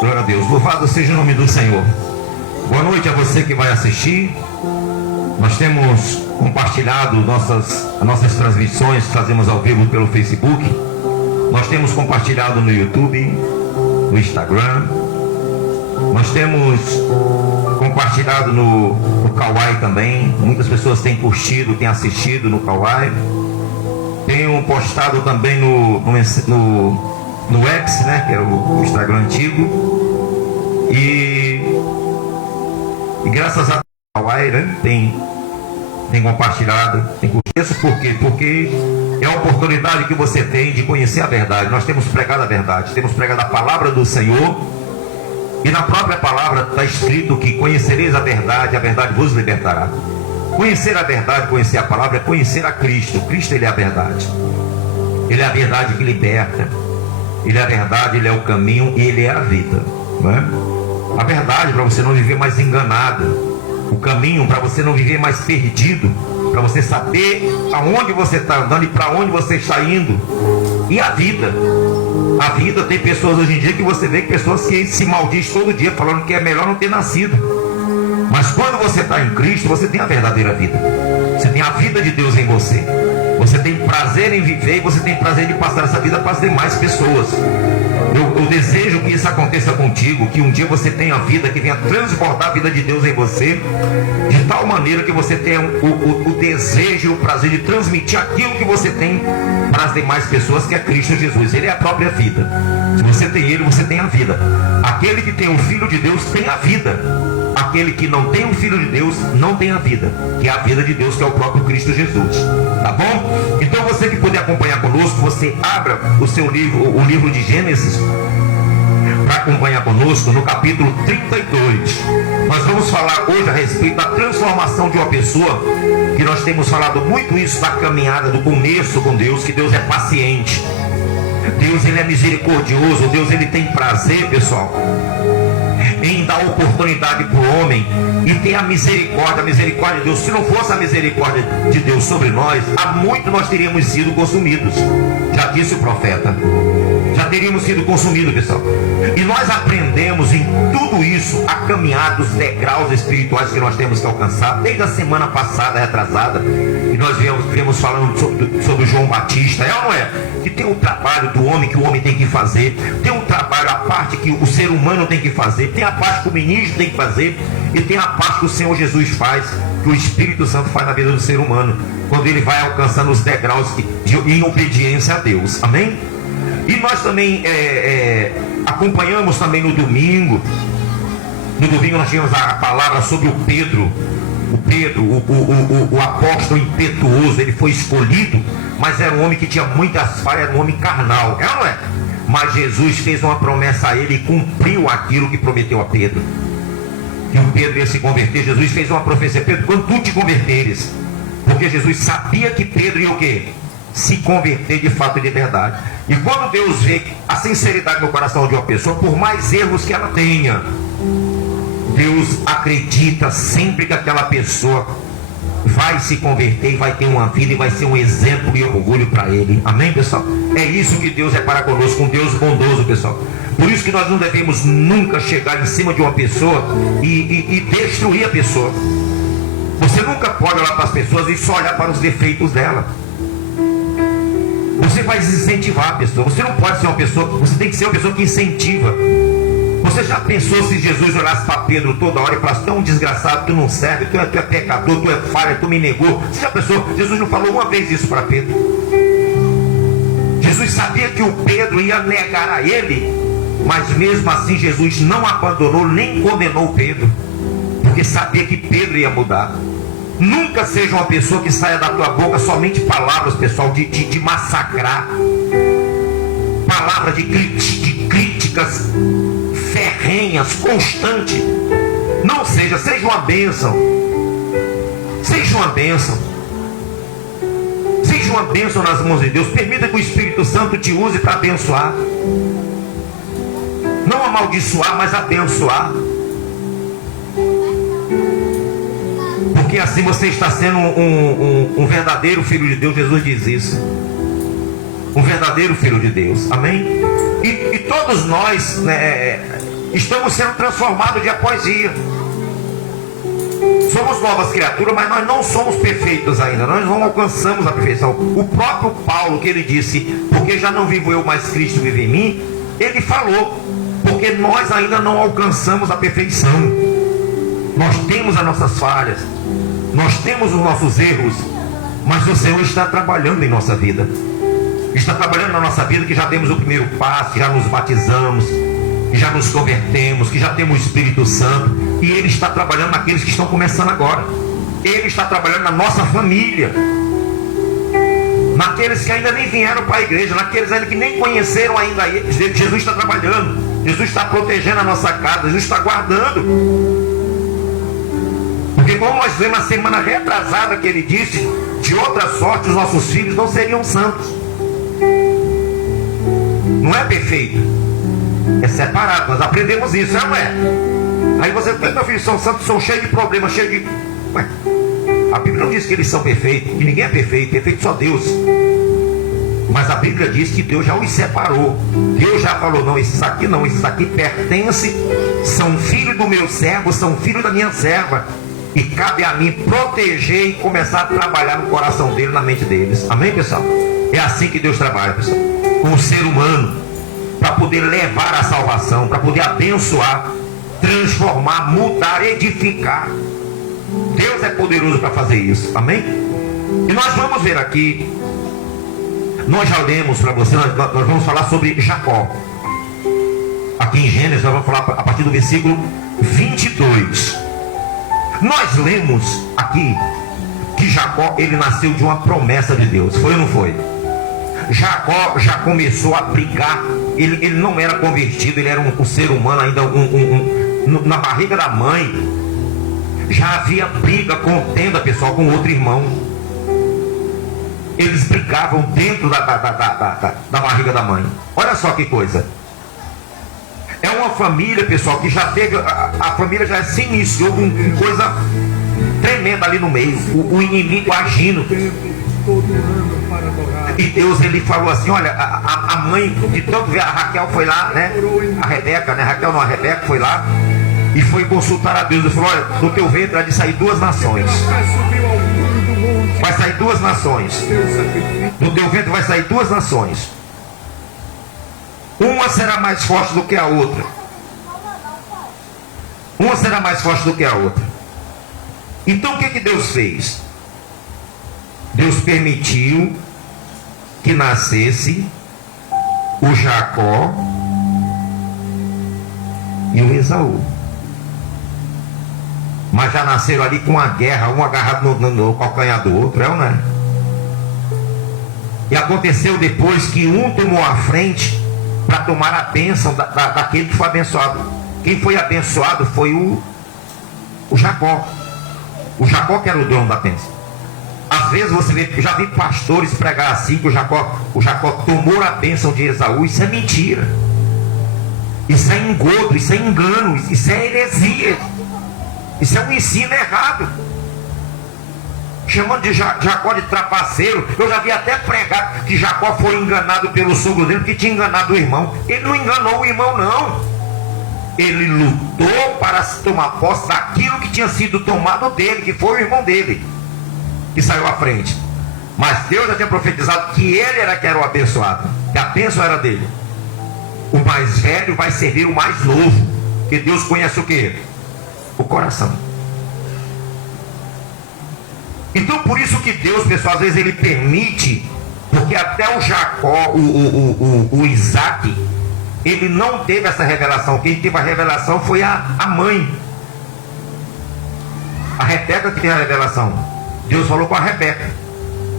Glória a Deus, louvado seja o nome do Senhor. Boa noite a você que vai assistir. Nós temos compartilhado as nossas transmissões que fazemos ao vivo pelo Facebook. Nós temos compartilhado no YouTube, no Instagram. Nós temos compartilhado no Kawai também. Muitas pessoas têm curtido, têm assistido no Kawai. Tenho postado também no X, né, que era o Instagram antigo. E graças a Kawai, né, tem compartilhado, tem curtido. Isso por quê? Porque é a oportunidade que você tem de conhecer a verdade. Nós temos pregado a verdade, temos pregado a palavra do Senhor. E na própria palavra está escrito que conhecereis a verdade vos libertará. Conhecer a verdade, conhecer a palavra é conhecer a Cristo. Cristo, Ele é a verdade. Ele é a verdade que liberta. Ele é a verdade, Ele é o caminho e Ele é a vida, não é? A verdade para você não viver mais enganado. O caminho para você não viver mais perdido. Para você saber aonde você está andando e para onde você está indo. E a vida. A vida, tem pessoas hoje em dia que você vê que pessoas que se maldizem todo dia, falando que é melhor não ter nascido. Mas quando você está em Cristo, você tem a verdadeira vida. Você tem a vida de Deus em você. Você tem prazer em viver e você tem prazer de passar essa vida para as demais pessoas. Eu desejo que isso aconteça contigo, que um dia você tenha a vida que venha transbordar a vida de Deus em você, de tal maneira que você tenha o desejo e o prazer de transmitir aquilo que você tem para as demais pessoas, que é Cristo Jesus. Ele é a própria vida. Se você tem Ele, você tem a vida. Aquele que tem o Filho de Deus tem a vida. Aquele que não tem o Filho de Deus não tem a vida, que é a vida de Deus, que é o próprio Cristo Jesus. Tá bom? Então você que puder acompanhar conosco, você abra o seu livro, o livro de Gênesis, para acompanhar conosco no capítulo 32. Nós vamos falar hoje a respeito da transformação de uma pessoa, que nós temos falado muito isso da caminhada, do começo com Deus, que Deus é paciente. Deus, Ele é misericordioso. Deus, Ele tem prazer, pessoal, em dar oportunidade para o homem e ter a misericórdia de Deus. Se não fosse a misericórdia de Deus sobre nós, há muito nós teríamos sido consumidos. Já disse o profeta. Já teríamos sido consumidos, pessoal. E nós aprendemos em tudo isso a caminhar dos degraus espirituais que nós temos que alcançar. Desde a semana passada, retrasada, e nós viemos falando sobre João Batista, é ou não é? Que tem um trabalho do homem que o homem tem que fazer, tem um trabalho, a parte que o ser humano tem que fazer, tem a parte que o ministro tem que fazer, e tem a parte que o Senhor Jesus faz, que o Espírito Santo faz na vida do ser humano, quando ele vai alcançando os degraus em obediência a Deus. Amém? E nós também acompanhamos também no domingo. No domingo nós tínhamos a palavra sobre o Pedro. O apóstolo impetuoso. Ele foi escolhido, mas era um homem que tinha muitas falhas, era um homem carnal. É ou não é? Mas Jesus fez uma promessa a ele e cumpriu aquilo que prometeu a Pedro, que o Pedro ia se converter. Jesus fez uma profecia: Pedro, quando tu te converteres, porque Jesus sabia que Pedro ia o quê? Se converter de fato e de verdade. E quando Deus vê a sinceridade no coração de uma pessoa, por mais erros que ela tenha, Deus acredita sempre que aquela pessoa vai se converter e vai ter uma vida e vai ser um exemplo e orgulho para ele. Amém, pessoal? É isso que Deus é para conosco, um Deus bondoso, pessoal. Por isso que nós não devemos nunca chegar em cima de uma pessoa e destruir a pessoa. Você nunca pode olhar para as pessoas e só olhar para os defeitos dela. Você vai incentivar a pessoa. Você não pode ser uma pessoa, você tem que ser uma pessoa que incentiva. Você já pensou se Jesus olhasse para Pedro toda hora e falasse: tu é um desgraçado, tu não serve, tu é pecador, tu é falha, tu me negou? Você já pensou? Jesus não falou uma vez isso para Pedro. Jesus sabia que o Pedro ia negar a ele, mas mesmo assim Jesus não abandonou nem condenou Pedro, porque sabia que Pedro ia mudar. Nunca seja uma pessoa que saia da tua boca somente palavras, pessoal, de massacrar, palavras de críticas ferrenhas, constantes. Não seja uma bênção. Seja uma bênção. Seja uma bênção nas mãos de Deus. Permita que o Espírito Santo te use para abençoar. Não amaldiçoar, mas abençoar. Porque assim você está sendo um verdadeiro filho de Deus. Jesus diz isso. Um verdadeiro filho de Deus. Amém? E todos nós, né, estamos sendo transformados dia após dia. Somos novas criaturas, mas nós não somos perfeitos ainda. Nós não alcançamos a perfeição. O próprio Paulo, que ele disse: porque já não vivo eu, mas Cristo vive em mim. Ele falou: porque nós ainda não alcançamos a perfeição. Nós temos as nossas falhas, nós temos os nossos erros, mas o Senhor está trabalhando em nossa vida. Está trabalhando na nossa vida, que já demos o primeiro passo, que já nos batizamos, que já nos convertemos, que já temos o Espírito Santo. E Ele está trabalhando naqueles que estão começando agora. Ele está trabalhando na nossa família, naqueles que ainda nem vieram para a igreja, naqueles ainda que nem conheceram ainda Ele. Jesus está trabalhando, Jesus está protegendo a nossa casa, Jesus está guardando. Porque como nós vimos na semana retrasada, que Ele disse: de outra sorte os nossos filhos não seriam santos. Não é perfeito, é separado. Nós aprendemos isso, não é? Aí você pensa: meu filho, são santos, são cheios de problemas, cheios de... Ué, a Bíblia não diz que eles são perfeitos, que ninguém é perfeito só Deus. Mas a Bíblia diz que Deus já os separou. Deus já falou: não, esses aqui não, esses aqui pertencem, são filhos do meu servo, são filhos da minha serva. E cabe a mim proteger e começar a trabalhar no coração deles, na mente deles. Amém, pessoal? É assim que Deus trabalha, pessoal, com o ser humano, para poder levar a salvação, para poder abençoar, transformar, mudar, edificar. Deus é poderoso para fazer isso. Amém? E nós vamos ver aqui, nós já lemos para você, nós vamos falar sobre Jacó. Aqui em Gênesis nós vamos falar a partir do versículo 22. Nós lemos aqui que Jacó, ele nasceu de uma promessa de Deus. Foi ou não foi? Jacó já começou a brigar. Ele não era convertido, ele era um ser humano ainda, na barriga da mãe. Já havia briga, contenda, pessoal, com outro irmão. Eles brigavam dentro da barriga da mãe. Olha só que coisa. É uma família, pessoal, que já teve, a família já se iniciou com coisa tremenda ali no meio. O inimigo agindo. E Deus, ele falou assim: olha, a mãe de tanto ver, a Raquel foi lá, né? A Rebeca, né? Raquel não, a Rebeca foi lá e foi consultar a Deus. Ele falou: olha, do teu ventre há de sair duas nações. Vai sair duas nações. Do teu ventre vai sair duas nações. Uma será mais forte do que a outra. Uma será mais forte do que a outra. Então o que Deus fez? Deus permitiu que nascesse o Jacó e o Esaú. Mas já nasceram ali com uma guerra, um agarrado no calcanhar do outro, é ou não é? E aconteceu depois que um tomou a frente para tomar a bênção daquele que foi abençoado. Quem foi abençoado foi o Jacó. O Jacó que era o dono da bênção. Às vezes você vê, eu já vi pastores pregar assim, que o Jacó tomou a bênção de Esaú. Isso é mentira. Isso é engodo, isso é engano, isso é heresia. Isso é um ensino errado. Chamando de Jacó de trapaceiro. Eu já vi até pregar que Jacó foi enganado pelo sogro dele, porque tinha enganado o irmão. Ele não enganou o irmão, não. Ele lutou para tomar posse daquilo que tinha sido tomado dele, que foi o irmão dele, que saiu à frente. Mas Deus já tinha profetizado que ele era que era o abençoado, que a bênção era dele. O mais velho vai servir o mais novo, que Deus conhece o quê? O coração. Então por isso que Deus, pessoal, às vezes ele permite, porque até o Jacó, o Isaac, ele não teve essa revelação. Quem teve a revelação foi a mãe, a Rebeca, que teve a revelação. Deus falou com a Rebeca,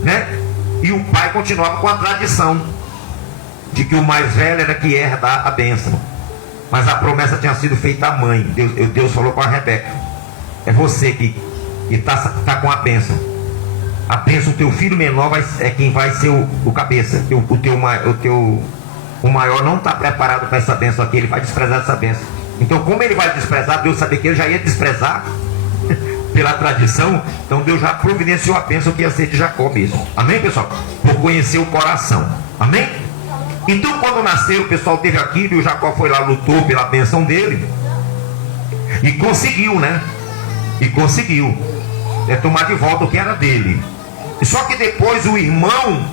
né? E o pai continuava com a tradição de que o mais velho era que ia herdar a bênção. Mas a promessa tinha sido feita à mãe. Deus falou com a Rebeca: é você que está com a bênção. A bênção, o teu filho menor é quem vai ser o cabeça. O o maior não está preparado para essa bênção aqui, ele vai desprezar essa bênção. Então, como ele vai desprezar, Deus sabia que ele já ia desprezar pela tradição, então Deus já providenciou a bênção que ia ser de Jacó mesmo. Amém, pessoal? Por conhecer o coração. Amém? Então, quando nasceu, o pessoal teve aquilo e o Jacó foi lá, lutou pela bênção dele e conseguiu, né? E conseguiu tomar de volta o que era dele. Só que depois o irmão,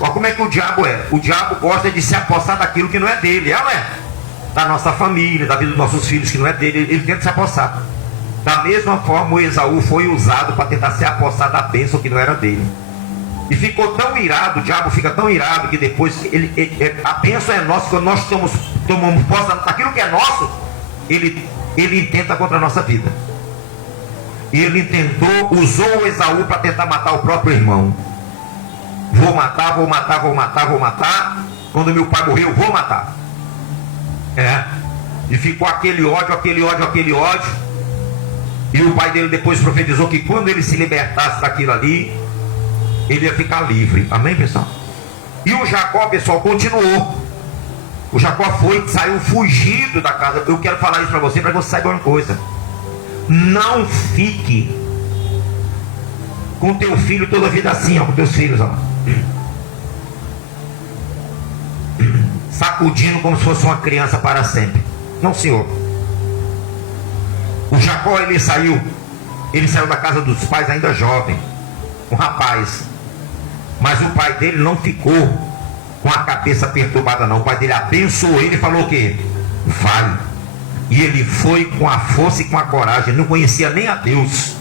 olha como é que o diabo é. O diabo gosta de se apossar daquilo que não é dele, não é? Da nossa família, da vida dos nossos filhos, que não é dele, ele tenta se apossar. Da mesma forma, o Esaú foi usado para tentar se apossar da bênção que não era dele. E ficou tão irado, o diabo fica tão irado, que depois a bênção é nossa. Quando nós tomamos posse daquilo que é nosso, ele intenta contra a nossa vida. E ele usou o Esaú para tentar matar o próprio irmão. Vou matar. Quando meu pai morreu, vou matar. E ficou aquele ódio. E o pai dele depois profetizou que quando ele se libertasse daquilo ali, ele ia ficar livre. Amém, pessoal? E o Jacó, pessoal, continuou. O Jacó saiu fugido da casa. Eu quero falar isso para você você saiba uma coisa. Não fique com teu filho toda a vida assim, ó, com teus filhos, ó, sacudindo como se fosse uma criança para sempre. Não, senhor. O Jacó, ele saiu da casa dos pais ainda jovem, um rapaz. Mas o pai dele não ficou com a cabeça perturbada, não. O pai dele abençoou ele e falou o quê? Vai. E ele foi com a força e com a coragem. Não conhecia nem a Deus.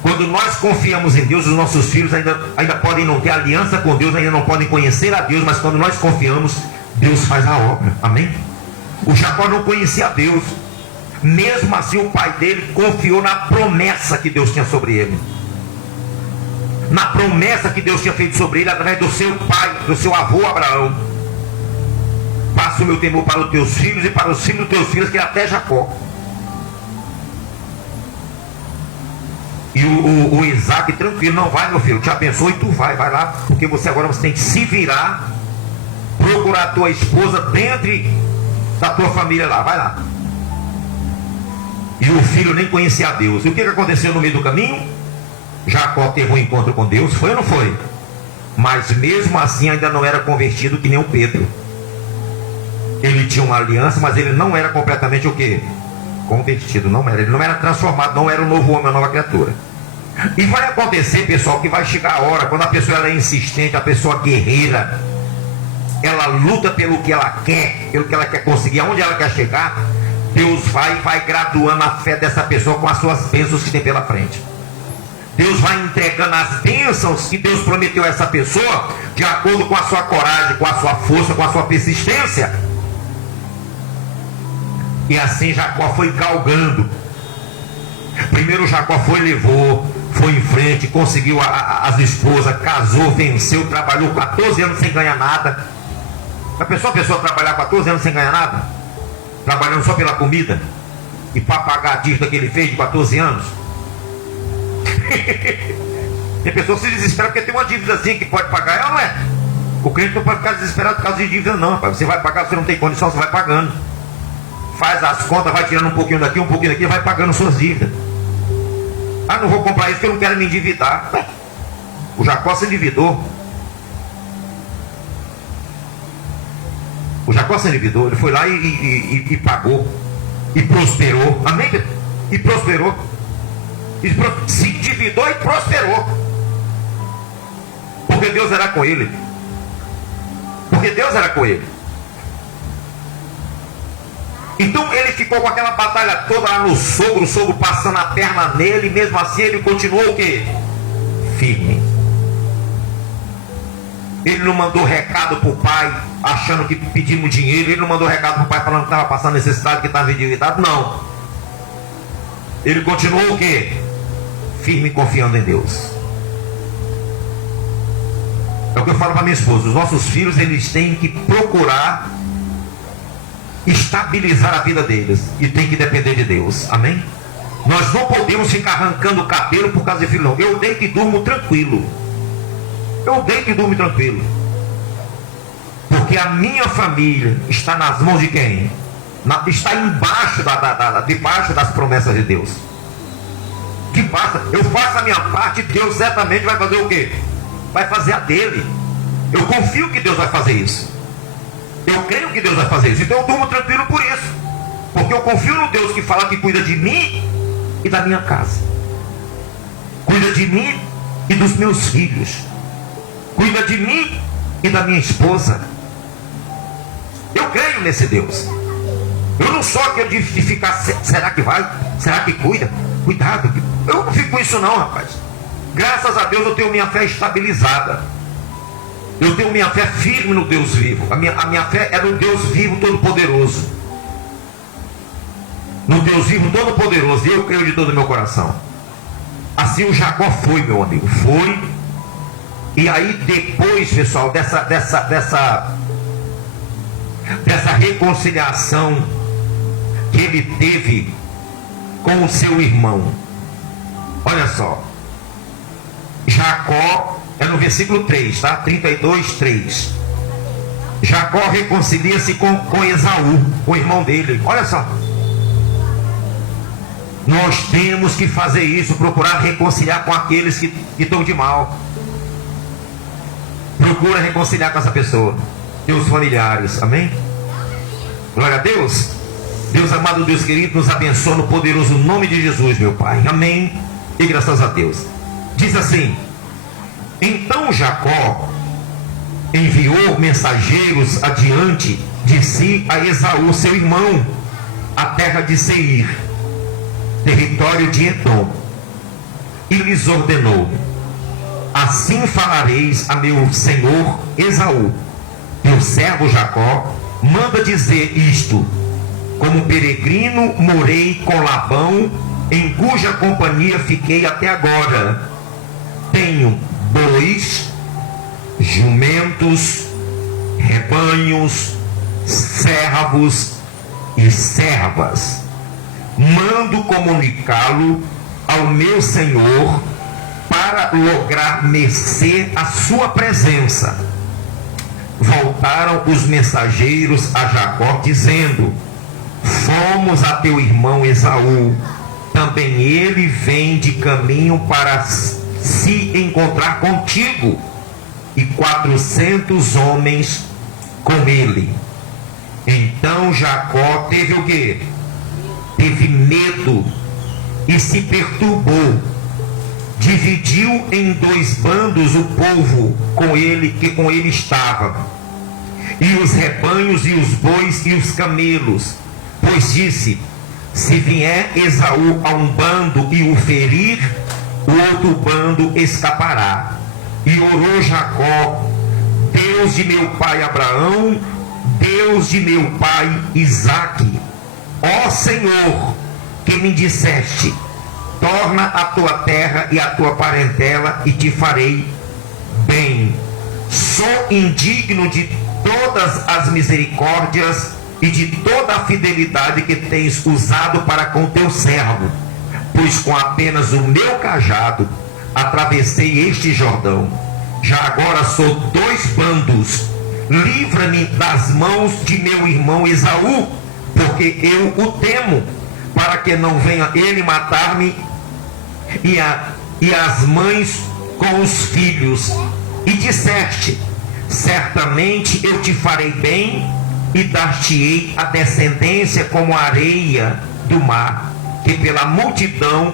Quando nós confiamos em Deus, os nossos filhos ainda podem não ter aliança com Deus, ainda não podem conhecer a Deus, mas quando nós confiamos, Deus faz a obra. Amém? O Jacó não conhecia a Deus. Mesmo assim, o pai dele confiou na promessa que Deus tinha sobre ele. Na promessa que Deus tinha feito sobre ele através do seu pai, do seu avô Abraão. Passa o meu temor para os teus filhos e para os filhos dos teus filhos, que é até Jacó. E o Isaac tranquilo, não vai, meu filho, te abençoe e tu vai lá, porque agora você tem que se virar, procurar a tua esposa dentro da tua família lá, vai lá. E o filho nem conhecia a Deus. E o que aconteceu no meio do caminho? Jacó teve um encontro com Deus, foi ou não foi? Mas mesmo assim ainda não era convertido que nem o Pedro. Ele tinha uma aliança, mas ele não era completamente o quê? Convertido, não era. Ele não era transformado, não era um novo homem, uma nova criatura. E vai acontecer, pessoal, que vai chegar a hora, quando a pessoa ela é insistente, a pessoa guerreira, ela luta pelo que ela quer, pelo que ela quer conseguir, aonde ela quer chegar, Deus vai graduando a fé dessa pessoa com as suas bênçãos que tem pela frente. Deus vai entregando as bênçãos que Deus prometeu a essa pessoa, de acordo com a sua coragem, com a sua força, com a sua persistência. E assim Jacó foi galgando. Primeiro Jacó levou, foi em frente, conseguiu as esposas, casou, venceu, trabalhou 14 anos sem ganhar nada. A pessoa trabalhar 14 anos sem ganhar nada? Trabalhando só pela comida? E para pagar a dívida que ele fez de 14 anos? Tem pessoa que se desespera porque tem uma dívidazinha que pode pagar, ela não é. O cliente não pode ficar desesperado por causa de dívida não, rapaz. Você vai pagar, você não tem condição, você vai pagando. Faz as contas, vai tirando um pouquinho daqui, um pouquinho daqui, vai pagando suas dívidas. Ah, não vou comprar isso porque eu não quero me endividar. O Jacó se endividou. O Jacó se endividou, ele foi lá e pagou. E prosperou. Amém? E prosperou. Se endividou e prosperou. Porque Deus era com ele. Porque Deus era com ele. Então ele ficou com aquela batalha toda lá no sogro, o sogro passando a perna nele, e mesmo assim ele continuou o quê? Firme. Ele não mandou recado para o pai, achando que pedimos dinheiro. Ele não mandou recado para o pai falando que estava passando necessidade, que estava endividado. Não. Ele continuou o quê? Firme, confiando em Deus. É o que eu falo para minha esposa. Os nossos filhos, eles têm que procurar estabilizar a vida deles. E tem que depender de Deus. Amém? Nós não podemos ficar arrancando o cabelo por causa de filho, não. Eu deito e durmo tranquilo. Eu deito e durmo tranquilo. porque a minha família está nas mãos de quem? Está embaixo debaixo das promessas de Deus. Que basta, eu faço a minha parte, Deus certamente vai fazer o quê? Vai fazer a dele. Eu confio que Deus vai fazer isso. Eu creio que Deus vai fazer isso. Então eu durmo tranquilo por isso. Porque eu confio no Deus que fala que cuida de mim e da minha casa. Cuida de mim e dos meus filhos. Cuida de mim e da minha esposa. Eu creio nesse Deus. Eu não sou aquele de ficar, será que vai? Será que cuida? Cuidado. Eu não fico com isso não, rapaz. Graças a Deus eu tenho minha fé estabilizada. Eu tenho minha fé firme no Deus vivo. A minha fé é no Deus vivo todo-poderoso. No Deus vivo todo-poderoso. E eu creio de todo o meu coração. Assim o Jacó foi, meu amigo. Foi. E aí depois, pessoal, dessa reconciliação que ele teve com o seu irmão. Olha só. Jacó, é no versículo 3, tá? 32, 3. Jacó reconcilia-se com Esaú, o irmão dele. Olha só. Nós temos que fazer isso, procurar reconciliar com aqueles que estão de mal. Procura reconciliar com essa pessoa, teus familiares, amém? Glória a Deus. Deus amado, Deus querido, nos abençoa no poderoso nome de Jesus, meu Pai, amém? E graças a Deus. Diz assim: então Jacó enviou mensageiros adiante de si a Esaú, seu irmão, a terra de Seir, território de Edom, e lhes ordenou: assim falareis a meu senhor Esaú, meu servo Jacó manda dizer isto: como peregrino morei com Labão, em cuja companhia fiquei até agora. Tenho bois, jumentos, rebanhos, servos e servas. Mando comunicá-lo ao meu senhor para lograr mercê à sua presença. Voltaram os mensageiros a Jacó dizendo: fomos a teu irmão Esaú, também ele vem de caminho para se encontrar contigo, e 400 homens com ele. Então Jacó teve o quê? Teve medo e se perturbou. Dividiu em 2 bandos o povo que com ele estava, e os rebanhos e os bois e os camelos, pois disse: se vier Esaú a um bando e o ferir, o outro bando escapará. E orou Jacó: Deus de meu pai Abraão, Deus de meu pai Isaque, ó Senhor, que me disseste: torna a tua terra e a tua parentela, e te farei bem. Sou indigno de todas as misericórdias e de toda a fidelidade que tens usado para com teu servo, pois com apenas o meu cajado atravessei este Jordão. Já agora sou 2 bandos. Livra-me das mãos de meu irmão Esaú, porque eu o temo, para que não venha ele matar-me e as mães com os filhos. E disseste: certamente eu te farei bem, e dar-te-ei a descendência como a areia do mar, que pela multidão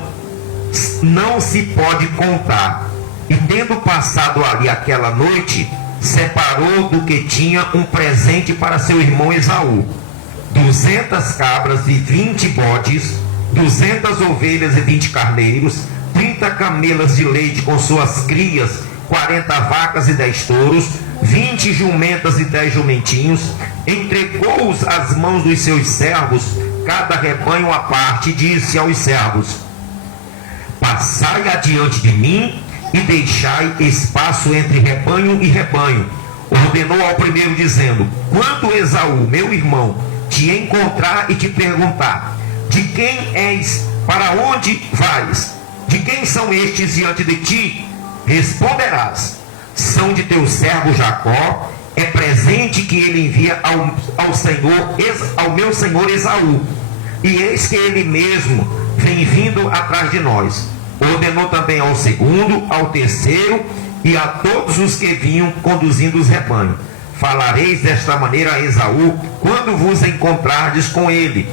não se pode contar. E tendo passado ali aquela noite, separou do que tinha um presente para seu irmão Esaú: 200 cabras e 20 bodes, 200 ovelhas e 20 carneiros, 30 camelas de leite com suas crias, 40 vacas e 10 touros, 20 jumentas e 10 jumentinhos. Entregou-os às mãos dos seus servos, cada rebanho à parte, e disse aos servos: passai adiante de mim e deixai espaço entre rebanho e rebanho. Ordenou ao primeiro dizendo: quando Esaú, meu irmão, te encontrar e te perguntar: de quem és, para onde vais, de quem são estes diante de ti? Responderás: são de teu servo Jacó, é presente que ele envia ao meu senhor Esaú. E eis que ele mesmo vem vindo atrás de nós. Ordenou também ao segundo, ao terceiro e a todos os que vinham conduzindo os rebanhos: falareis desta maneira a Esaú quando vos encontrardes com ele.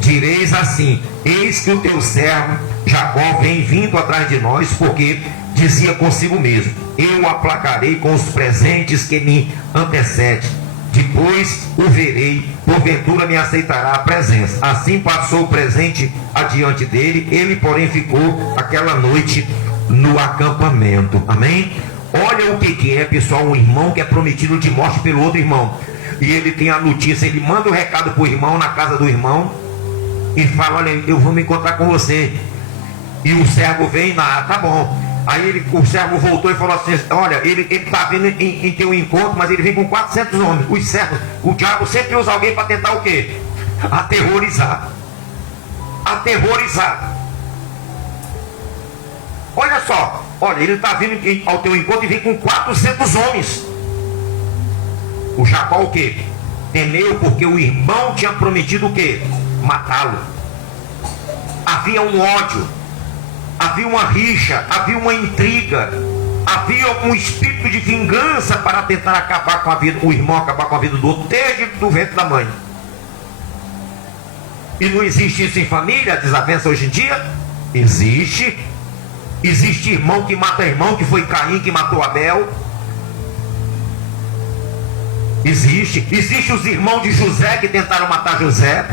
Direis assim: eis que o teu servo Jacó vem vindo atrás de nós, porque dizia consigo mesmo: eu o aplacarei com os presentes que me antecedem. Depois o verei, porventura me aceitará a presença. Assim passou o presente adiante dele, ele porém ficou aquela noite no acampamento. Amém? Olha o que é, pessoal, um irmão que é prometido de morte pelo outro irmão. E ele tem a notícia, ele manda o recado para o irmão na casa do irmão e fala: olha, eu vou me encontrar com você. E o servo vem, tá bom. Aí o servo voltou e falou assim: olha, ele está vindo em teu encontro, mas ele vem com 400 homens. Os servos, o diabo sempre usa alguém para tentar o quê? Aterrorizar. Olha só, olha, ele está vindo ao teu encontro e vem com 400 homens. O Jacó o quê? Temeu, porque o irmão tinha prometido o quê? Matá-lo. Havia um ódio, havia uma rixa, havia uma intriga, havia um espírito de vingança para tentar acabar com a vida, o irmão acabar com a vida do outro, desde do ventre da mãe. E não existe isso em família, a desavença hoje em dia? Existe. Existe irmão que mata irmão, que foi Caim que matou Abel. Existe os irmãos de José que tentaram matar José.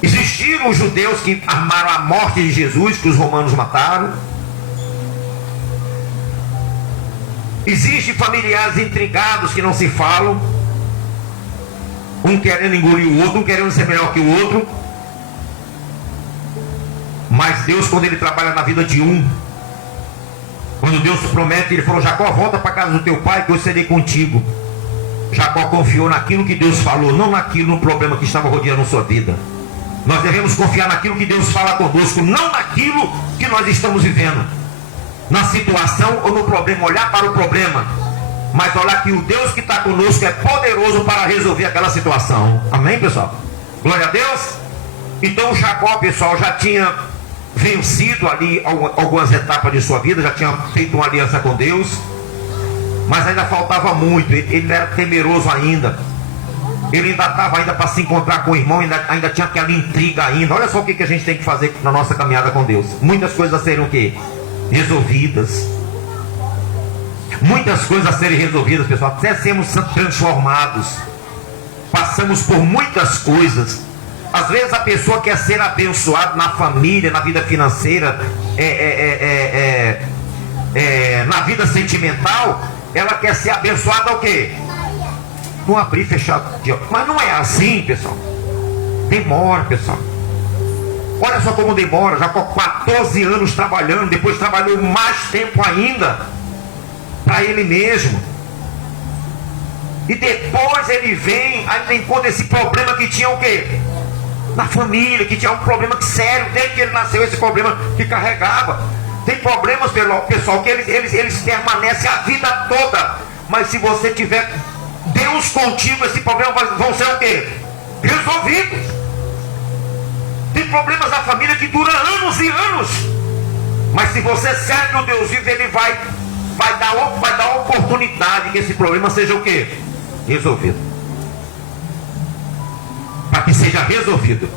Existiram os judeus que armaram a morte de Jesus, que os romanos mataram. Existem familiares intrigados que não se falam, um querendo engolir o outro, um querendo ser melhor que o outro. Mas Deus, quando Ele trabalha na vida de um, quando Deus promete, Ele falou: Jacó, volta para casa do teu pai que eu serei contigo. Jacó confiou naquilo que Deus falou, não naquilo, no problema que estava rodeando a sua vida. Nós devemos confiar naquilo que Deus fala conosco, não naquilo que nós estamos vivendo, na situação ou no problema. Olhar para o problema, mas olhar que o Deus que está conosco é poderoso para resolver aquela situação. Amém, pessoal? Glória a Deus. Então o Jacó, pessoal, já tinha vencido ali algumas etapas de sua vida, já tinha feito uma aliança com Deus, mas ainda faltava muito. Ele era temeroso ainda. Ele ainda estava ainda para se encontrar com o irmão, ainda tinha aquela intriga ainda. Olha só o que a gente tem que fazer na nossa caminhada com Deus. Muitas coisas a serem o quê? Resolvidas. Muitas coisas a serem resolvidas, pessoal. Até sermos transformados. Passamos por muitas coisas. Às vezes a pessoa quer ser abençoada na família, na vida financeira, na vida sentimental. Ela quer ser abençoada o quê? Não abrir e fechar. Mas não é assim, pessoal. Demora, pessoal. Olha só como demora. Já com 14 anos trabalhando, depois trabalhou mais tempo ainda para ele mesmo. E depois ele vem, ainda encontra esse problema que tinha o quê? Na família, que tinha um problema sério, desde que ele nasceu, esse problema que carregava. Tem problemas, pessoal, que eles permanecem a vida toda. Mas se você tiver Deus contigo, esse problema vão ser o quê? Resolvidos. Tem problemas na família que duram anos e anos. Mas se você serve o Deus vivo, Ele vai dar oportunidade que esse problema seja o quê? Resolvido. Para que seja resolvido.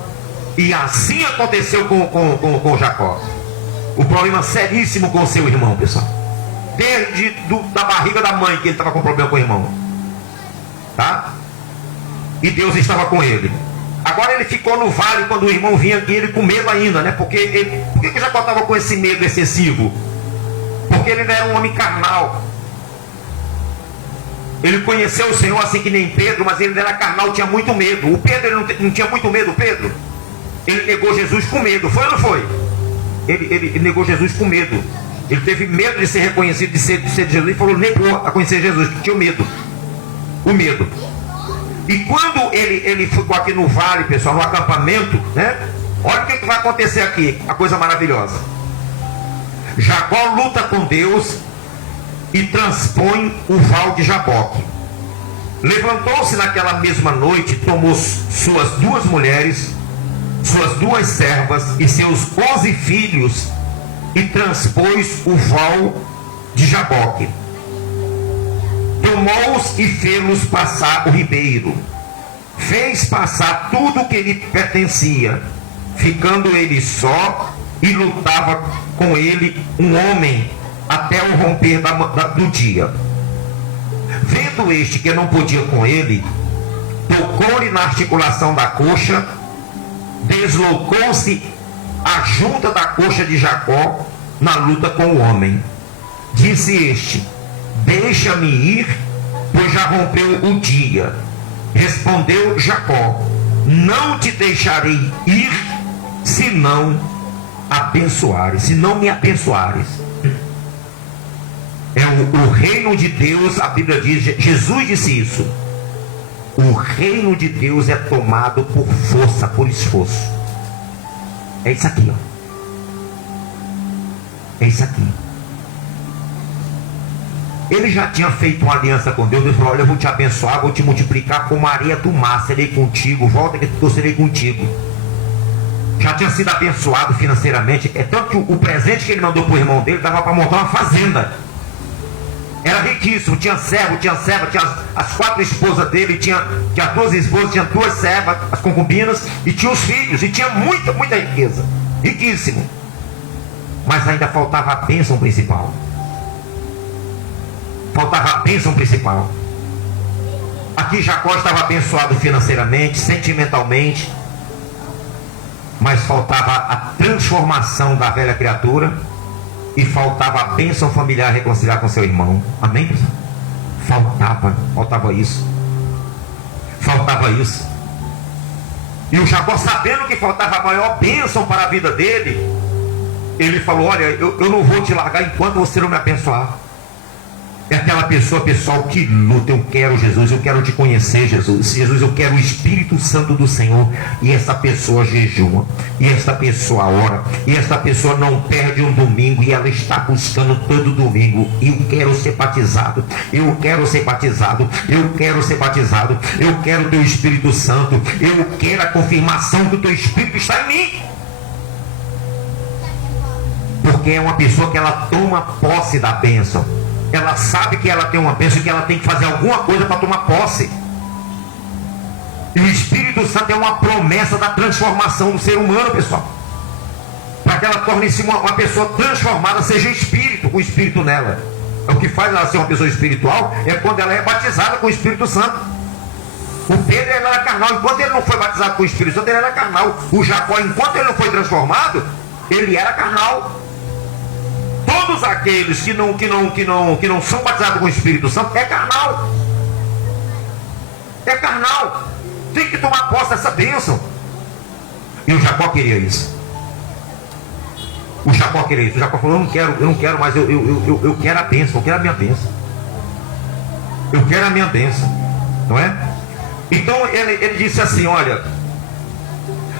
E assim aconteceu com Jacó. O problema seríssimo com o seu irmão, pessoal. Desde da barriga da mãe que ele estava com problema com o irmão. Tá? E Deus estava com ele. Agora ele ficou no vale quando o irmão vinha e ele com medo ainda, né? Por que Jacó estava com esse medo excessivo? Porque ele não era um homem carnal. Ele conheceu o Senhor assim que nem Pedro, mas ele não era carnal, tinha muito medo. O Pedro, ele não tinha muito medo, Pedro. Ele negou Jesus com medo, foi ou não foi? Ele negou Jesus com medo. Ele teve medo de ser reconhecido, de ser Jesus, e falou, negou a conhecer Jesus, tinha medo. O medo. E quando ele ficou aqui no vale, pessoal, no acampamento, né? Olha o que vai acontecer aqui, a coisa maravilhosa. Jacó luta com Deus, e transpõe o val de Jaboque. Levantou-se naquela mesma noite, tomou suas 2 mulheres, suas 2 servas e seus 11 filhos e transpôs o val de Jaboque. Tomou-os e fê-los passar o ribeiro. Fez passar tudo o que lhe pertencia, ficando ele só, e lutava com ele um homem até o romper do dia. Vendo este que não podia com ele, tocou-lhe na articulação da coxa, deslocou-se a junta da coxa de Jacó na luta com o homem. Disse este: deixa-me ir, pois já rompeu o dia. Respondeu Jacó: não te deixarei ir, se não abençoares, se não me abençoares. É o reino de Deus, a Bíblia diz, Jesus disse isso. O reino de Deus é tomado por força, por esforço. É isso aqui, ó. É isso aqui. Ele já tinha feito uma aliança com Deus. Ele falou: olha, eu vou te abençoar, vou te multiplicar como a areia do mar, serei contigo, volta que eu serei contigo. Já tinha sido abençoado financeiramente. É tanto que o presente que ele mandou para o irmão dele dava para montar uma fazenda. Era riquíssimo, tinha servo, tinha serva, tinha as 4 esposas dele, tinha 2 esposas, tinha 2 servas, as concubinas, e tinha os filhos, e tinha muita riqueza, riquíssimo. Mas ainda faltava a bênção principal. Faltava a bênção principal. Aqui Jacó estava abençoado financeiramente, sentimentalmente, mas faltava a transformação da velha criatura. E faltava a bênção familiar, reconciliar com seu irmão. Amém, pessoal? Faltava isso. Faltava isso. E o Jacó, sabendo que faltava a maior bênção para a vida dele, ele falou: olha, eu não vou te largar enquanto você não me abençoar. É aquela pessoa, pessoal, que luta. Eu quero Jesus, eu quero te conhecer, Jesus. Jesus, eu quero o Espírito Santo do Senhor. E essa pessoa jejua, e esta pessoa ora, e esta pessoa não perde um domingo, e ela está buscando todo domingo. Eu quero ser batizado, eu quero ser batizado, eu quero ser batizado, eu quero o teu Espírito Santo, eu quero a confirmação que o teu Espírito está em mim. Porque é uma pessoa que ela toma posse da bênção. Ela sabe que ela tem uma bênção, que ela tem que fazer alguma coisa para tomar posse. E o Espírito Santo é uma promessa da transformação do ser humano, pessoal. Para que ela torne-se uma pessoa transformada, seja espírito, com o Espírito nela. É o que faz ela ser uma pessoa espiritual, é quando ela é batizada com o Espírito Santo. O Pedro, ele era carnal, enquanto ele não foi batizado com o Espírito Santo, ele era carnal. O Jacó, enquanto ele não foi transformado, ele era carnal. Todos aqueles que não são batizados com o Espírito Santo é carnal. É carnal. Tem que tomar posse dessa bênção. E o Jacó queria isso. O Jacó queria isso. O Jacó falou: eu não quero mais, eu quero a bênção, eu quero a minha bênção. Eu quero a minha bênção. Não é? Então ele disse assim: olha,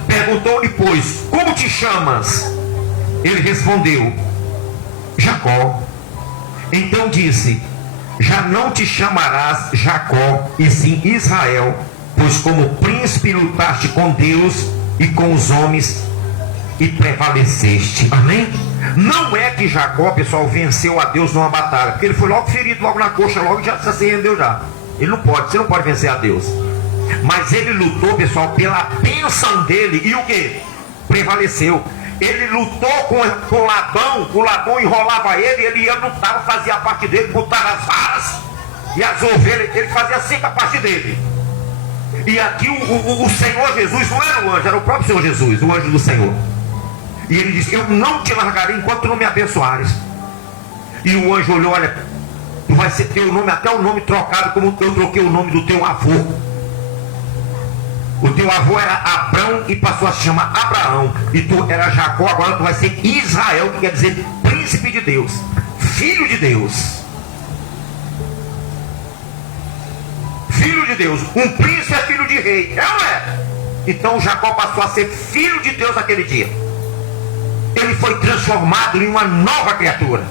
perguntou-lhe, pois, como te chamas? Ele respondeu: Jacó. Então disse: já não te chamarás Jacó, e sim Israel, pois como príncipe lutaste com Deus e com os homens e prevaleceste. Amém? Não é que Jacó, pessoal, venceu a Deus numa batalha, porque ele foi logo ferido, logo na coxa, logo já se rendeu já. Ele não pode, você não pode vencer a Deus. Mas ele lutou, pessoal, pela bênção dele, e o que? Prevaleceu. Ele lutou com Labão, o Labão enrolava ele ia lutar, fazia a parte dele, botava as varas e as ovelhas, ele fazia sempre a parte dele. E aqui o Senhor Jesus, não era o anjo, era o próprio Senhor Jesus, o anjo do Senhor. E ele disse: eu não te largarei enquanto tu não me abençoares. E o anjo olhou: olha, tu vai ser teu nome, até o nome trocado, como eu troquei o nome do teu avô. O teu avô era Abrão e passou a se chamar Abraão. E tu era Jacó, agora tu vai ser Israel, que quer dizer príncipe de Deus, filho de Deus. Filho de Deus. Um príncipe é filho de rei, é ou não é? Então Jacó passou a ser filho de Deus naquele dia. Ele foi transformado em uma nova criatura.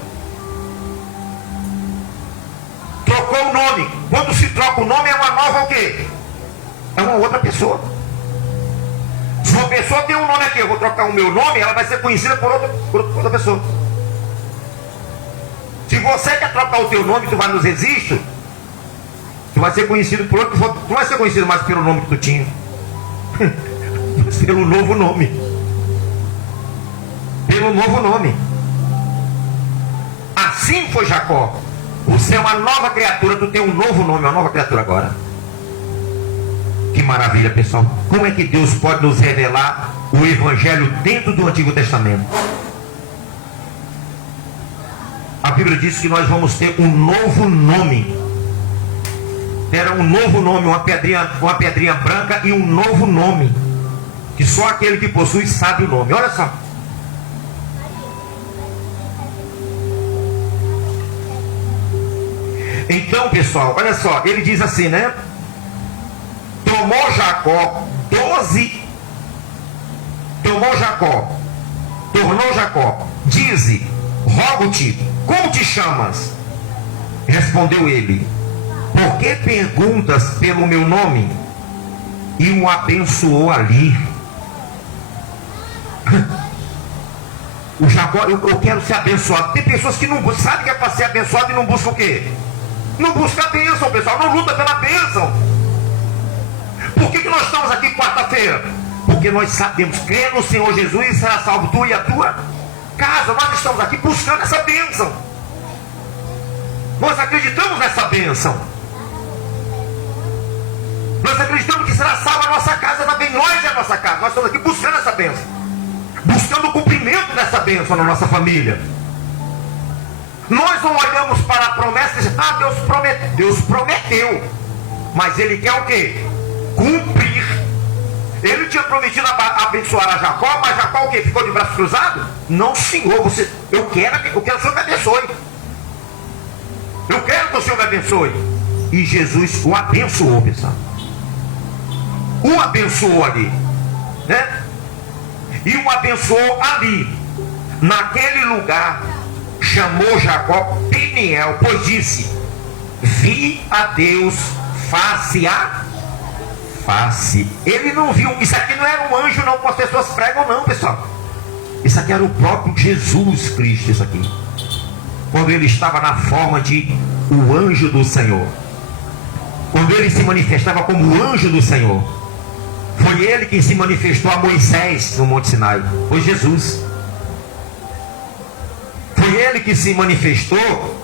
trocou o nome. Quando se troca o nome, é uma nova o quê? É uma outra pessoa. Se uma pessoa tem um nome aqui, eu vou trocar o meu nome, ela vai ser conhecida por outra pessoa. Se você quer trocar o teu nome, tu vai nos registros, tu vai ser conhecido por outro, tu não vai ser conhecido mais pelo nome que tu tinha. Mas pelo novo nome. Pelo novo nome. Assim foi Jacó. Você é uma nova criatura, tu tem um novo nome, uma nova criatura agora. Que maravilha, pessoal. Como é que Deus pode nos revelar o Evangelho dentro do Antigo Testamento? A Bíblia diz que nós vamos ter um novo nome. Terá um novo nome, uma pedrinha branca e um novo nome. Que só aquele que possui sabe o nome. Olha só. Então, pessoal, olha só. Ele diz assim, né? Tomou Jacó, tornou Jacó, dize, rogo-te, como te chamas? Respondeu ele, por que perguntas pelo meu nome? E o abençoou ali. O Jacó, eu quero ser abençoado. Tem pessoas que não sabem que é para ser abençoado e não buscam o quê? Não busca a bênção, pessoal, não luta pela bênção. Por que nós estamos aqui quarta-feira? Porque nós sabemos, crer no Senhor Jesus e será salvo tu e a tua casa. Nós estamos aqui buscando essa bênção. Nós acreditamos nessa bênção. Nós acreditamos que será salva a nossa casa também. Nós é a nossa casa. Nós estamos aqui buscando essa bênção. Buscando o cumprimento dessa bênção na nossa família. Nós não olhamos para a promessa e dizemos, Deus prometeu. Mas Ele quer o quê? Cumprir. Ele tinha prometido abençoar a Jacó, mas Jacó o quê? Ficou de braços cruzados? Não, Senhor, eu quero que o Senhor me abençoe. Eu quero que o Senhor me abençoe. E Jesus o abençoou, pessoal. O abençoou ali, né? E o abençoou ali. Naquele lugar chamou Jacó Peniel, pois disse, vi a Deus face a face. Ele não viu, isso aqui não era um anjo não, como as pessoas pregam não, pessoal. Isso aqui era o próprio Jesus Cristo, isso aqui. Quando ele estava na forma de o anjo do Senhor. Quando ele se manifestava como o anjo do Senhor. Foi ele quem se manifestou a Moisés no Monte Sinai. Foi Jesus. Foi ele que se manifestou.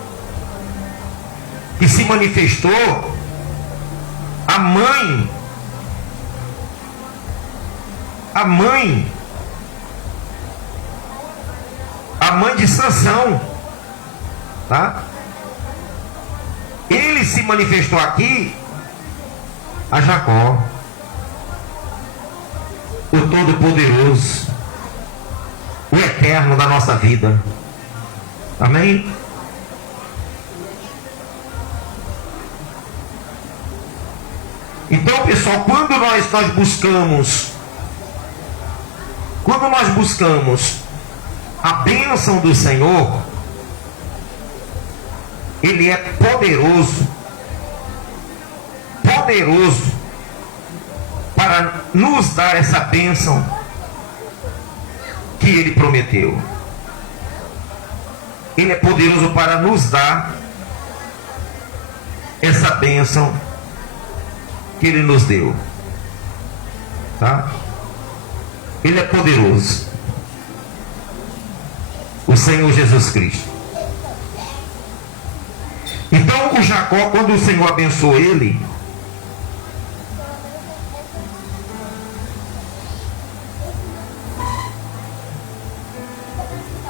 A mãe de Sansão, tá? Ele se manifestou aqui a Jacó, o Todo-Poderoso, o Eterno da nossa vida. Amém? Então, pessoal, quando nós buscamos a bênção do Senhor, Ele é poderoso para nos dar essa bênção que Ele prometeu. Ele é poderoso para nos dar essa bênção que Ele nos deu, tá? Ele é poderoso, o Senhor Jesus Cristo. Então o Jacó, quando o Senhor abençoou ele,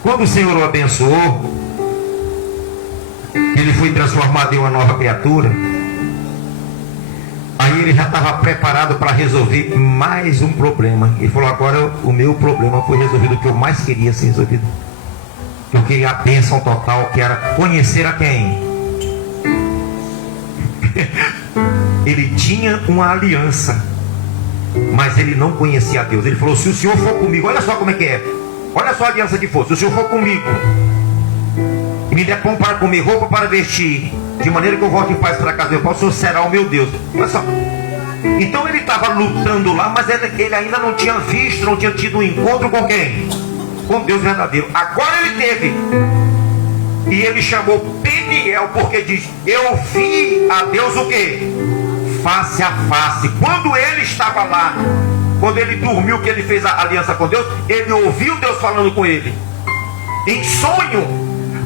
quando o Senhor o abençoou, ele foi transformado em uma nova criatura. Aí ele já estava preparado para resolver mais um problema. Ele falou, agora o meu problema foi resolvido, o que eu mais queria ser resolvido. Eu queria a bênção total, que era conhecer a quem? Ele tinha uma aliança, mas ele não conhecia a Deus. Ele falou, se o Senhor for comigo, olha só como é que é. Olha só a aliança que for. Se o Senhor for comigo e me der pão para comer, roupa para vestir, de maneira que eu volte em paz para casa do meu pai, o Senhor será o meu Deus. Olha só. Então ele estava lutando lá, mas ele ainda não tinha visto, não tinha tido um encontro com quem? Com Deus verdadeiro. Agora ele teve. E ele chamou Peniel, porque diz: eu vi a Deus o quê? Face a face. Quando ele estava lá, quando ele dormiu, que ele fez a aliança com Deus, ele ouviu Deus falando com ele em sonho.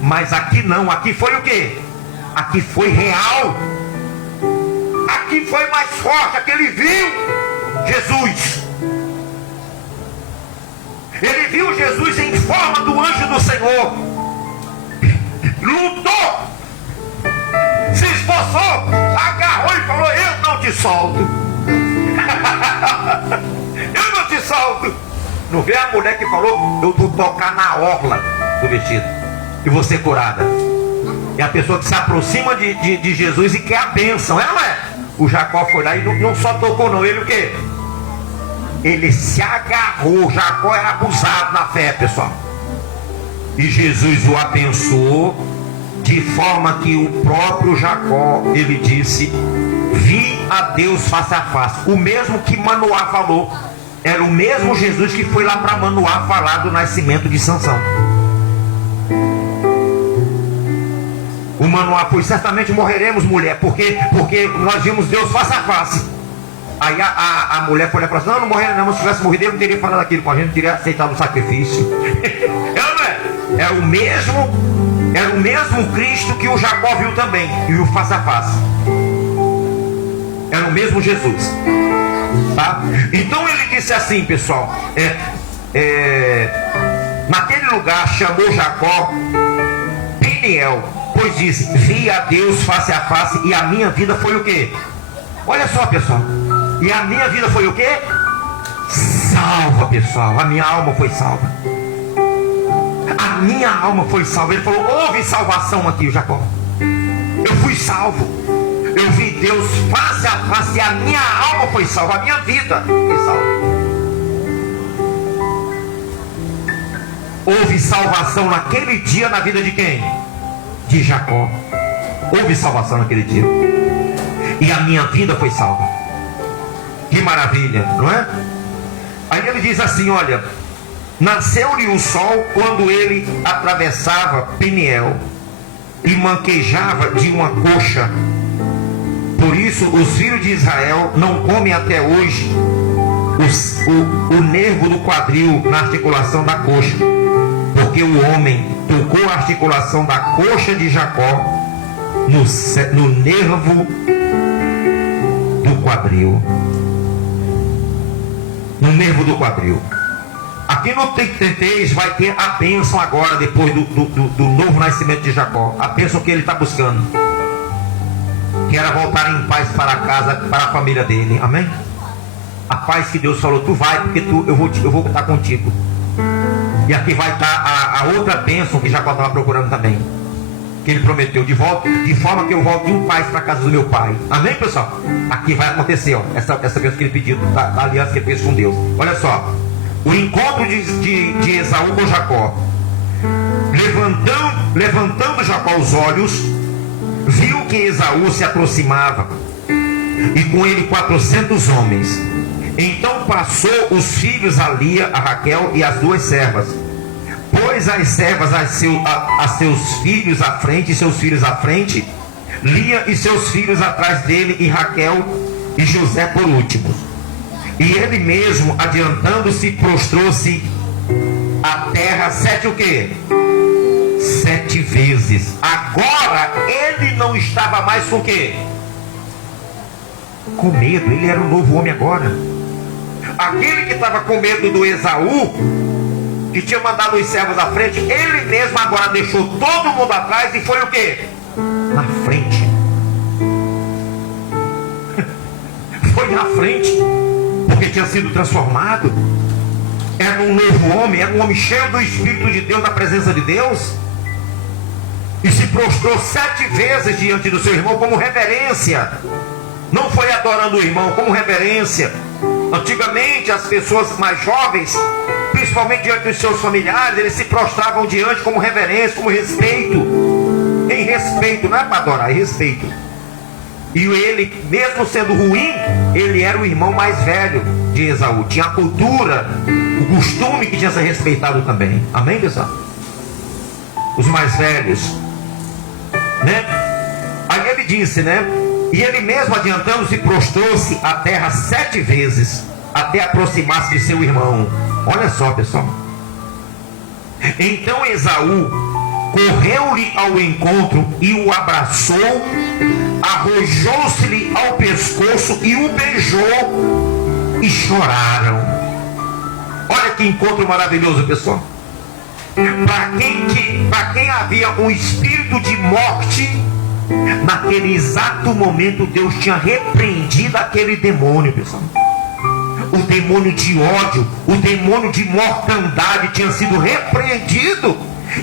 Mas aqui não, aqui foi o quê? Aqui foi real. Aqui foi mais forte, aqui ele viu Jesus. Ele viu Jesus em forma do anjo do Senhor. Lutou, se esforçou, agarrou e falou: eu não te solto. Eu não te solto. Não vê a mulher que falou: eu vou tocar na orla do vestido e vou ser curada. É a pessoa que se aproxima de Jesus e quer a bênção, não é? O Jacó foi lá e não só tocou não, ele o quê? Ele se agarrou. Jacó era abusado na fé, pessoal. E Jesus o abençoou, de forma que o próprio Jacó, ele disse: vi a Deus face a face. O mesmo que Manoá falou. Era o mesmo Jesus que foi lá para Manoá falar do nascimento de Sansão. O Manoá foi: certamente morreremos, mulher, porque nós vimos Deus face a face. Aí a mulher foi lá e falou assim: não morreram não, se tivesse morrido ele não teria falado aquilo com a gente, não teria aceitado o sacrifício. Era o mesmo Cristo que o Jacó viu também, e viu face a face. Era o mesmo Jesus, tá? Então ele disse assim, pessoal, naquele lugar chamou Jacó Peniel, pois disse: vi a Deus face a face, e a minha vida foi o quê? Olha só, pessoal, e a minha vida foi o quê? Salva, pessoal. A minha alma foi salva. A minha alma foi salva. Ele falou: houve salvação aqui, Jacó. Eu fui salvo. Eu vi Deus face a face, e a minha alma foi salva. A minha vida foi salva. Houve salvação naquele dia na vida de quem? De Jacó. Houve salvação naquele dia. E a minha vida foi salva. Que maravilha, não é? Aí ele diz assim: olha, nasceu-lhe o sol quando ele atravessava Peniel e manquejava de uma coxa. Por isso os filhos de Israel não comem até hoje o nervo do quadril na articulação da coxa, porque o homem tocou a articulação da coxa de Jacó no nervo do quadril. No nervo do quadril. Aqui no 33 vai ter a bênção agora, depois do novo nascimento de Jacó. A bênção que ele está buscando, que era voltar em paz para casa, para a família dele. Amém? A paz que Deus falou: tu vai, porque eu vou estar contigo. E aqui vai estar a outra bênção que Jacó estava procurando também, que ele prometeu: de forma que eu volte em paz para a casa do meu pai. Amém, pessoal? Aqui vai acontecer, ó, essa bênção que ele pediu, da aliança que ele fez com Deus. Olha só, o encontro de Esaú com Jacó. Levantando Jacó os olhos, viu que Esaú se aproximava, e com ele 400 homens. Então passou os filhos a Lia, a Raquel e as duas servas. Pôs as servas a seus filhos à frente, e seus filhos à frente, Lia e seus filhos atrás dele, e Raquel e José por último. E ele mesmo, adiantando-se, prostrou-se à terra 7 o quê? 7 vezes. Agora ele não estava mais com o quê? Com medo. Ele era um novo homem agora. Aquele que estava com medo do Esaú, que tinha mandado os servos à frente, ele mesmo agora deixou todo mundo atrás e foi o quê? Na frente. Foi na frente, porque tinha sido transformado. Era um novo homem, era um homem cheio do Espírito de Deus, da presença de Deus. E se prostrou 7 vezes diante do seu irmão como reverência. Não foi adorando o irmão, como reverência. Antigamente as pessoas mais jovens, principalmente diante dos seus familiares, eles se prostravam diante como reverência, como respeito, em respeito, não é para adorar, é respeito. E ele, mesmo sendo ruim, ele era o irmão mais velho de Esaú. Tinha a cultura, o costume que tinha que ser respeitado também. Amém, pessoal? Os mais velhos, né? Aí ele disse, né? E ele mesmo, adiantando-se, prostrou-se à terra 7 vezes, até aproximar-se de seu irmão. Olha só, pessoal. Então Esaú correu-lhe ao encontro e o abraçou, arrojou-se-lhe ao pescoço e o beijou, e choraram. Olha que encontro maravilhoso, pessoal. Para quem havia um espírito de morte, naquele exato momento Deus tinha repreendido aquele demônio, pessoal. O demônio de ódio, o demônio de mortandade tinha sido repreendido.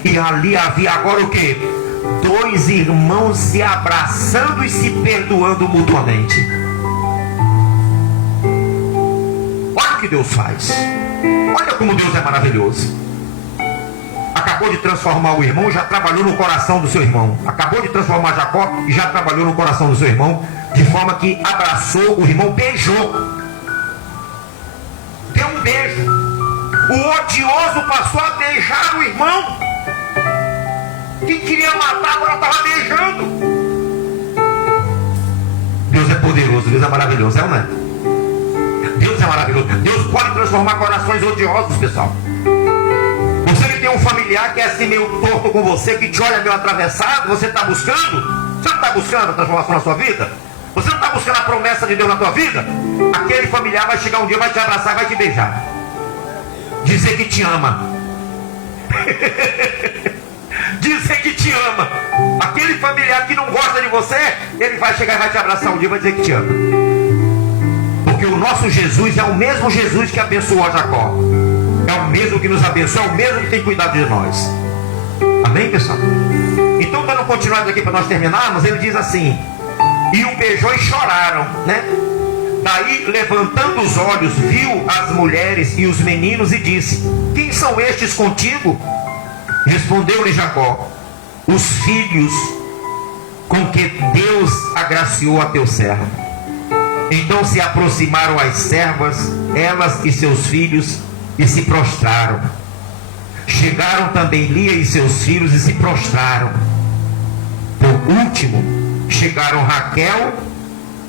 E ali havia agora o que? 2 irmãos se abraçando e se perdoando mutuamente. Olha o que Deus faz. Olha como Deus é maravilhoso. Acabou de transformar o irmão, já trabalhou no coração do seu irmão. Acabou de transformar Jacó e já trabalhou no coração do seu irmão, de forma que abraçou o irmão, beijou. Deu um beijo. O odioso passou a beijar o irmão. Quem queria matar agora estava beijando. Deus é poderoso, Deus é maravilhoso, é ou não é? Deus é maravilhoso. Deus pode transformar corações odiosos, pessoal. Você que tem um familiar que é assim meio torto com você, que te olha meio atravessado, você está buscando? Você não está buscando a transformação na sua vida? Você não está buscando a promessa de Deus na tua vida? Aquele familiar vai chegar um dia, vai te abraçar, vai te beijar, dizer que te ama. Dizer que te ama. Aquele familiar que não gosta de você, ele vai chegar e vai te abraçar um dia e vai dizer que te ama. Porque o nosso Jesus é o mesmo Jesus que abençoou a Jacó. É o mesmo que nos abençoa, é o mesmo que tem cuidado de nós. Amém, pessoal? Então, dando continuidade aqui para nós terminarmos, ele diz assim: e o beijou e choraram, né? Daí, levantando os olhos, viu as mulheres e os meninos e disse: quem são estes contigo? Respondeu-lhe Jacó: os filhos com que Deus agraciou a teu servo. Então se aproximaram as servas, elas e seus filhos, e se prostraram. Chegaram também Lia e seus filhos e se prostraram. Por último, chegaram Raquel,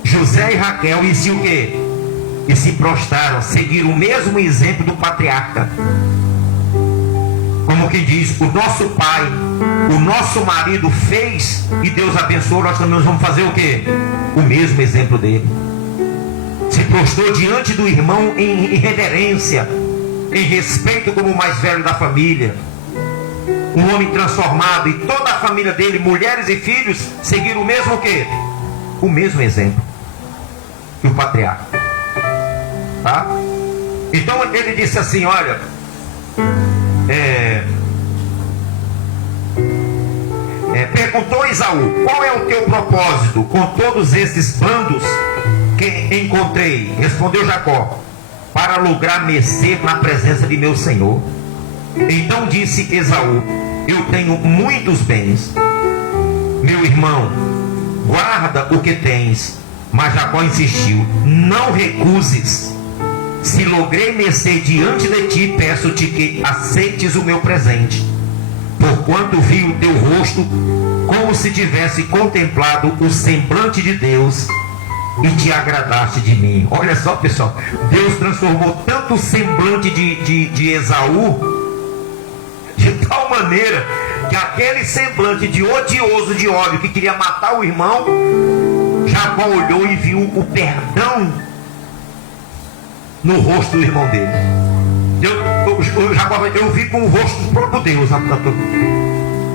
José e Raquel, e se o quê? E se prostraram, seguiram o mesmo exemplo do patriarca. Como que diz, o nosso pai, o nosso marido fez e Deus abençoou, nós também vamos fazer o quê? O mesmo exemplo dele. Se prostrou diante do irmão em reverência, em respeito como o mais velho da família. Um homem transformado, e toda a família dele, mulheres e filhos, seguiram o mesmo o quê? O mesmo exemplo que o patriarca. Tá? Então ele disse assim, olha, perguntou Esaú: qual é o teu propósito com todos esses bandos que encontrei? Respondeu Jacó: para lograr mercê na presença de meu senhor. Então disse Esaú: eu tenho muitos bens, meu irmão, guarda o que tens. Mas Jacó insistiu: não recuses. Se logrei mercê diante de ti, peço-te que aceites o meu presente, porquanto vi o teu rosto como se tivesse contemplado o semblante de Deus, e te agradaste de mim. Olha só, pessoal, Deus transformou tanto o semblante de Esaú, de tal maneira que aquele semblante de odioso, de ódio, que queria matar o irmão, Jacó olhou e viu o perdão no rosto do irmão dele. Eu vi com o rosto do próprio Deus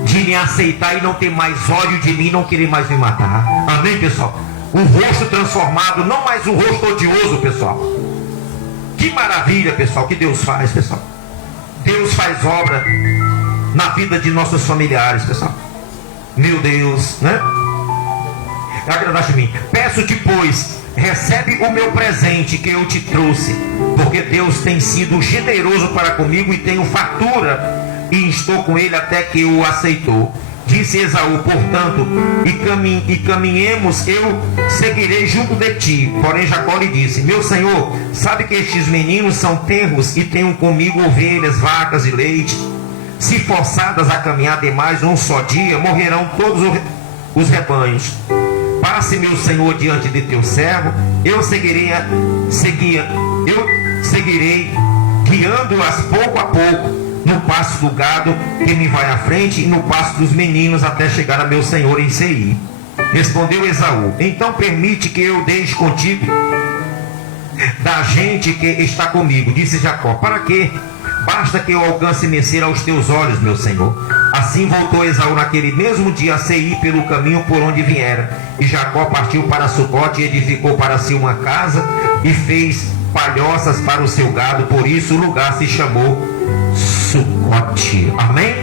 de me aceitar e não ter mais ódio de mim, não querer mais me matar. Amém, pessoal? Um rosto transformado, não mais um rosto odioso, pessoal. Que maravilha, pessoal, que Deus faz, pessoal. Deus faz obra na vida de nossos familiares, pessoal. Meu Deus, né? Agradaste de mim. Peço-te, pois, recebe o meu presente que eu te trouxe, porque Deus tem sido generoso para comigo e tenho fartura, e estou com ele até que o aceitou. Disse Esaú: portanto, e caminhemos, eu seguirei junto de ti. Porém Jacó lhe disse: meu senhor, sabe que estes meninos são tenros e tenho comigo ovelhas, vacas e leite. Se forçadas a caminhar demais um só dia, morrerão todos os rebanhos. Passe, meu senhor, diante de teu servo, eu seguirei guiando-as pouco a pouco no passo do gado que me vai à frente e no passo dos meninos até chegar a meu senhor em Seir. Respondeu Esaú: então permite que eu deixe contigo da gente que está comigo. Disse Jacó: para quê? Basta que eu alcance Messira aos teus olhos, meu senhor. Assim voltou Esaú naquele mesmo dia a Seir pelo caminho por onde viera. E Jacó partiu para Sucote e edificou para si uma casa e fez palhoças para o seu gado. Por isso o lugar se chamou Sucote. Amém?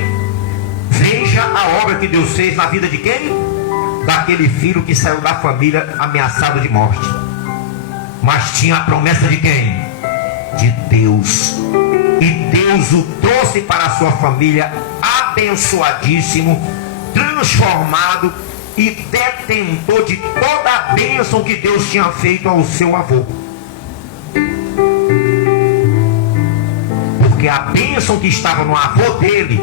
Veja a obra que Deus fez na vida de quem? Daquele filho que saiu da família ameaçado de morte. Mas tinha a promessa de quem? De Deus. E Deus o trouxe para a sua família abençoadíssimo, transformado e detentor de toda a bênção que Deus tinha feito ao seu avô. Porque a bênção que estava no avô dele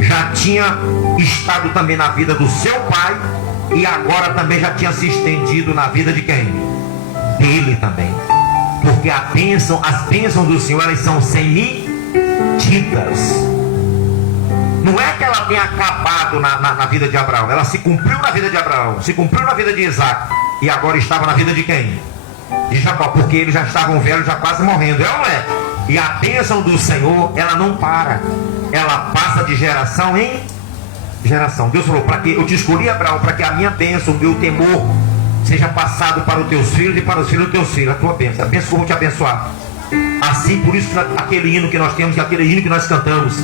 já tinha estado também na vida do seu pai, e agora também já tinha se estendido na vida de quem? Dele também. Porque as bênçãos do Senhor, elas são sem medidas. Não é que ela tenha acabado na vida de Abraão. Ela se cumpriu na vida de Abraão, se cumpriu na vida de Isaac, e agora estava na vida de quem? De Jacó, porque eles já estavam velhos, já quase morrendo. É ou não é? E a bênção do Senhor, ela não para. Ela passa de geração em geração. Deus falou: para que eu te escolhi, Abraão, para que a minha bênção, o meu temor seja passado para os teus filhos e para os filhos dos teus filhos. A tua bênção, a bênção que eu vou te abençoar. Assim, por isso, aquele hino que nós temos, aquele hino que nós cantamos,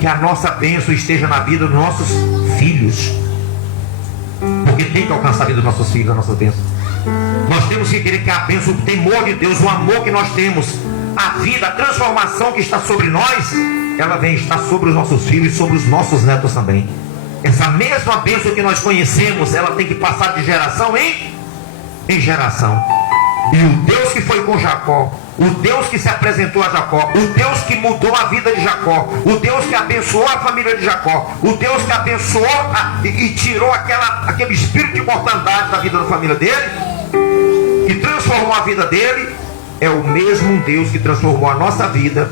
que a nossa bênção esteja na vida dos nossos filhos. Porque tem que alcançar a vida dos nossos filhos, a nossa bênção. Nós temos que querer que a bênção, o temor de Deus, o amor que nós temos, a vida, a transformação que está sobre nós, ela vem estar sobre os nossos filhos e sobre os nossos netos também. Essa mesma bênção que nós conhecemos, ela tem que passar de geração em geração. E o Deus que foi com Jacó, o Deus que se apresentou a Jacó, o Deus que mudou a vida de Jacó, o Deus que abençoou a família de Jacó, o Deus que abençoou e tirou aquele espírito de mortandade da vida da família dele, que transformou a vida dele, é o mesmo Deus que transformou a nossa vida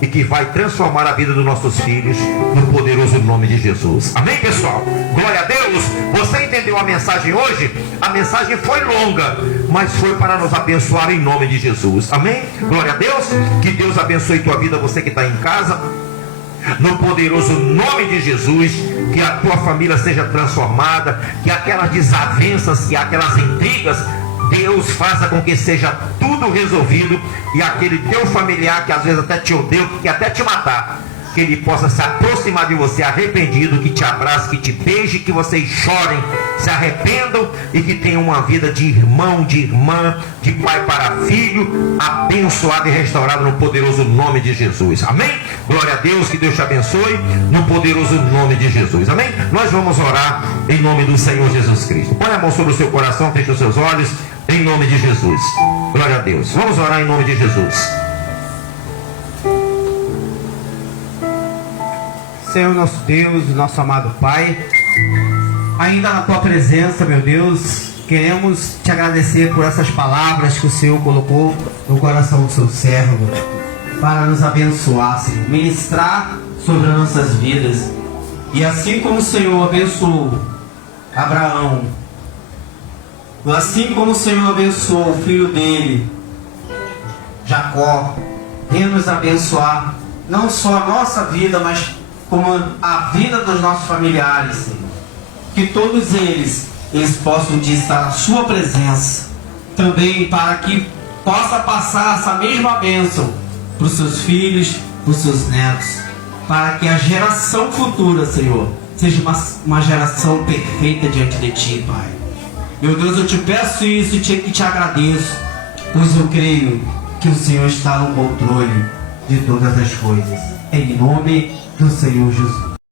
e que vai transformar a vida dos nossos filhos no poderoso nome de Jesus. Amém, pessoal? Glória a Deus. Você entendeu a mensagem hoje? A mensagem foi longa, mas foi para nos abençoar em nome de Jesus. Amém? Glória a Deus. Que Deus abençoe tua vida, você que está em casa, no poderoso nome de Jesus. Que a tua família seja transformada, que aquelas desavenças, que aquelas intrigas, Deus faça com que seja tudo resolvido, e aquele teu familiar que às vezes até te odeia, que quer até te matar, que ele possa se aproximar de você arrependido, que te abrace, que te beije, que vocês chorem, se arrependam e que tenham uma vida de irmão, de irmã, de pai para filho, abençoada e restaurada no poderoso nome de Jesus. Amém? Glória a Deus, que Deus te abençoe no poderoso nome de Jesus. Amém? Nós vamos orar em nome do Senhor Jesus Cristo. Põe a mão sobre o seu coração, feche os seus olhos, em nome de Jesus. Glória a Deus. Vamos orar em nome de Jesus. Senhor nosso Deus, nosso amado Pai, ainda na Tua presença, meu Deus, queremos Te agradecer por essas palavras que o Senhor colocou no coração do Seu servo, para nos abençoar, Senhor, ministrar sobre as nossas vidas. E assim como o Senhor abençoou Abraão, assim como o Senhor abençoou o filho dele, Jacó, venha nos abençoar, não só a nossa vida, mas como a vida dos nossos familiares, Senhor. Que todos eles possam estar na Sua presença, também para que possa passar essa mesma bênção para os seus filhos, para os seus netos, para que a geração futura, Senhor, seja uma geração perfeita diante de Ti, Pai. Meu Deus, eu Te peço isso e te agradeço, pois eu creio que o Senhor está no controle de todas as coisas. Em nome do Senhor Jesus.